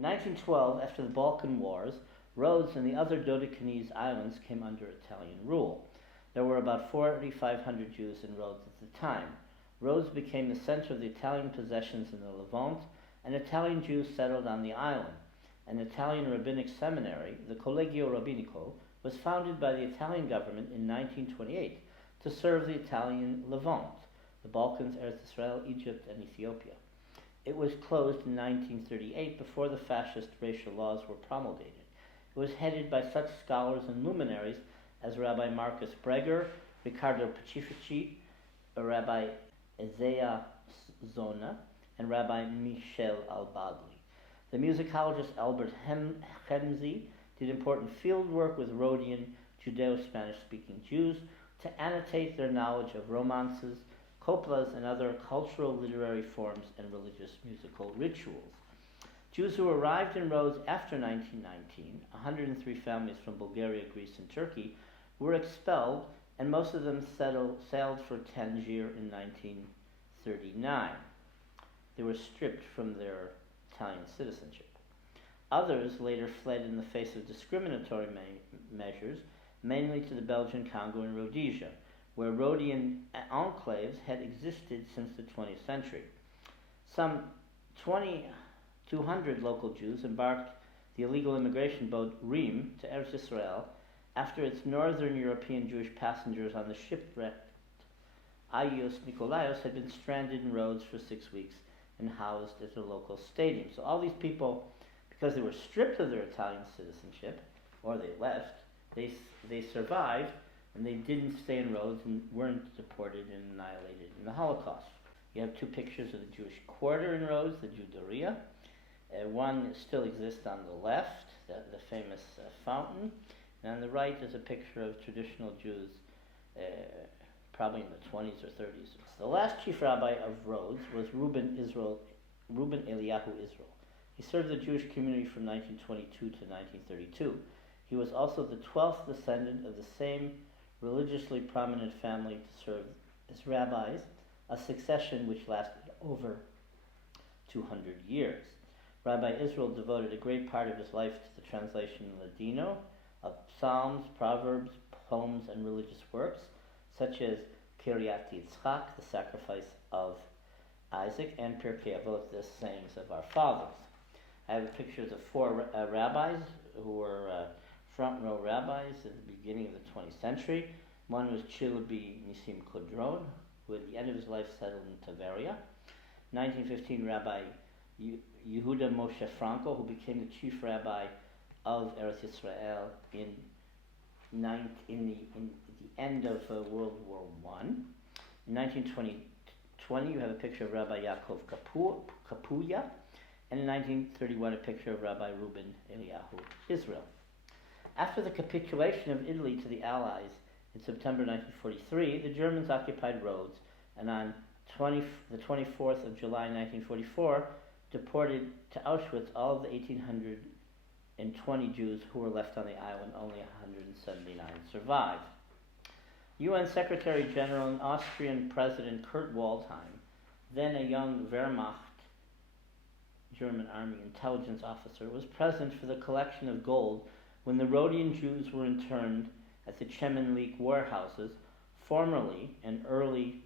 In 1912, after the Balkan Wars, Rhodes and the other Dodecanese islands came under Italian rule. There were about 4,500 Jews in Rhodes at the time. Rhodes became the center of the Italian possessions in the Levant, and Italian Jews settled on the island. An Italian rabbinic seminary, the Collegio Rabbinico, was founded by the Italian government in 1928 to serve the Italian Levant, the Balkans, Eretz Israel, Egypt, and Ethiopia. It was closed in 1938 before the fascist racial laws were promulgated. It was headed by such scholars and luminaries as Rabbi Marcus Breger, Riccardo Pacifici, Rabbi Isaiah Zona, and Rabbi Michel Al-Bagli. The musicologist Albert Hemzi did important field work with Rhodian Judeo-Spanish-speaking Jews to annotate their knowledge of romances, coplas, and other cultural literary forms and religious musical rituals. Jews who arrived in Rhodes after 1919, 103 families from Bulgaria, Greece, and Turkey, were expelled, and most of them sailed for Tangier in 1939. They were stripped from their Italian citizenship. Others later fled in the face of discriminatory measures, mainly to the Belgian Congo and Rhodesia, where Rhodian enclaves had existed since the 20th century. Some 2,200 local Jews embarked the illegal immigration boat Reem to Eretz Israel after its northern European Jewish passengers on the shipwrecked Agios Nikolaos had been stranded in Rhodes for 6 weeks and housed at a local stadium. So all these people, because they were stripped of their Italian citizenship, or they left, they survived, and they didn't stay in Rhodes and weren't deported and annihilated in the Holocaust. You have two pictures of the Jewish quarter in Rhodes, the Juderia. One still exists on the left, the famous fountain, and on the right is a picture of traditional Jews, probably in the 20s or 30s. The last chief rabbi of Rhodes was Reuben Eliyahu Israel. He served the Jewish community from 1922 to 1932. He was also the 12th descendant of the same religiously prominent family to serve as rabbis, a succession which lasted over 200 years. Rabbi Israel devoted a great part of his life to the translation in Ladino of Psalms, Proverbs, poems, and religious works, such as Kiryat Yitzchak, the sacrifice of Isaac, and Pirkei Avot, the sayings of our fathers. I have pictures of four rabbis who were front row rabbis at the beginning of the 20th century. One was Chilabi Nisim Kudron, who at the end of his life settled in Tveria. 1915, Rabbi Yehuda Moshe Franco, who became the chief rabbi of Eretz Israel in the end of World War I. In 1920, you have a picture of Rabbi Yaakov Kapuya, and in 1931, a picture of Rabbi Reuben Eliyahu Israel. After the capitulation of Italy to the Allies in September 1943, the Germans occupied Rhodes, and on the 24th of July 1944, deported to Auschwitz all of the 1,820 Jews who were left on the island. Only 179 survived. UN Secretary General and Austrian President Kurt Waldheim, then a young Wehrmacht German Army intelligence officer, was present for the collection of gold when the Rhodian Jews were interned at the Chemenlik warehouses, formerly an early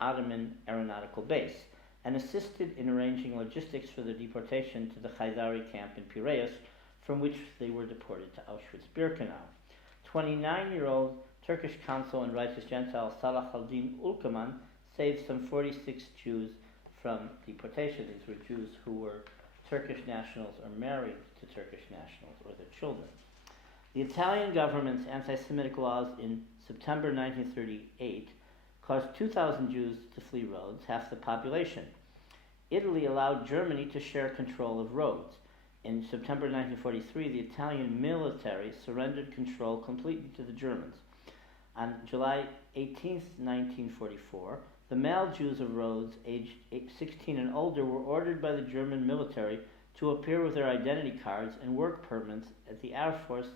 Ottoman aeronautical base, and assisted in arranging logistics for the deportation to the Khaizari camp in Piraeus, from which they were deported to Auschwitz-Birkenau. 29-year-old Turkish consul and righteous Gentile Salah al-Din Ulkaman saved some 46 Jews from deportation. These were Jews who were Turkish nationals or married to Turkish nationals or their children. The Italian government's anti-Semitic laws in September 1938 caused 2,000 Jews to flee Rhodes, half the population. Italy allowed Germany to share control of Rhodes. In September 1943, the Italian military surrendered control completely to the Germans. On July 18, 1944, the male Jews of Rhodes, aged 16 and older, were ordered by the German military to appear with their identity cards and work permits at the Air Force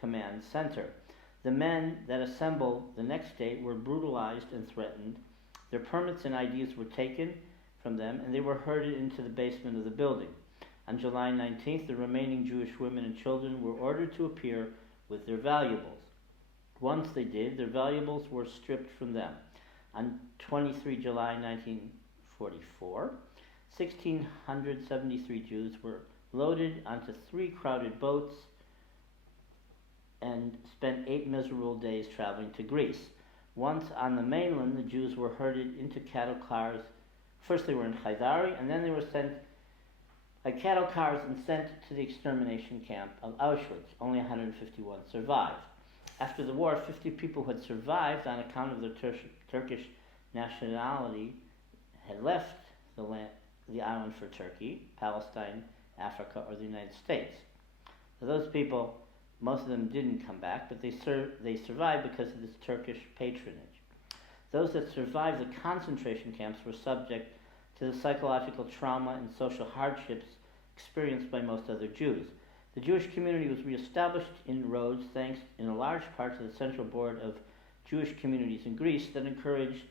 Command Center. The men that assembled the next day were brutalized and threatened. Their permits and IDs were taken from them, and they were herded into the basement of the building. On July 19th, the remaining Jewish women and children were ordered to appear with their valuables. Once they did, their valuables were stripped from them. On 23 July 1944, 1,673 Jews were loaded onto 3 crowded boats and spent 8 miserable days traveling to Greece. Once on the mainland, the Jews were herded into cattle cars. First they were in Haidari, and then they were sent by cattle cars and sent to the extermination camp of Auschwitz. Only 151 survived. After the war, 50 people who had survived on account of their Turkish nationality had left the island for Turkey, Palestine, Africa, or the United States. So those people, most of them didn't come back, but they survived because of this Turkish patronage. Those that survived the concentration camps were subject to the psychological trauma and social hardships experienced by most other Jews. The Jewish community was reestablished in Rhodes thanks in a large part to the Central Board of Jewish Communities in Greece that encouraged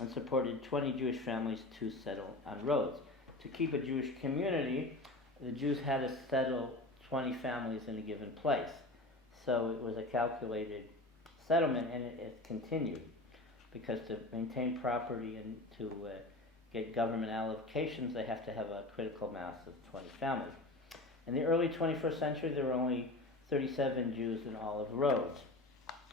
and supported 20 Jewish families to settle on Rhodes. To keep a Jewish community, the Jews had to settle 20 families in a given place. So it was a calculated settlement, and it continued, because to maintain property and to get government allocations, they have to have a critical mass of 20 families. In the early 21st century, there were only 37 Jews in all of Rhodes.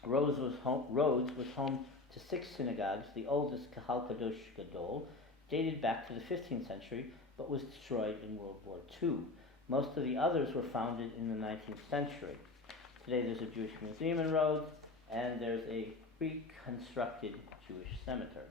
Rhodes was home to 6 synagogues, the oldest Kahal Kadosh Gadol, dated back to the 15th century, but was destroyed in World War II. Most of the others were founded in the 19th century. Today there's a Jewish museum in Rhodes, and there's a reconstructed Jewish cemetery.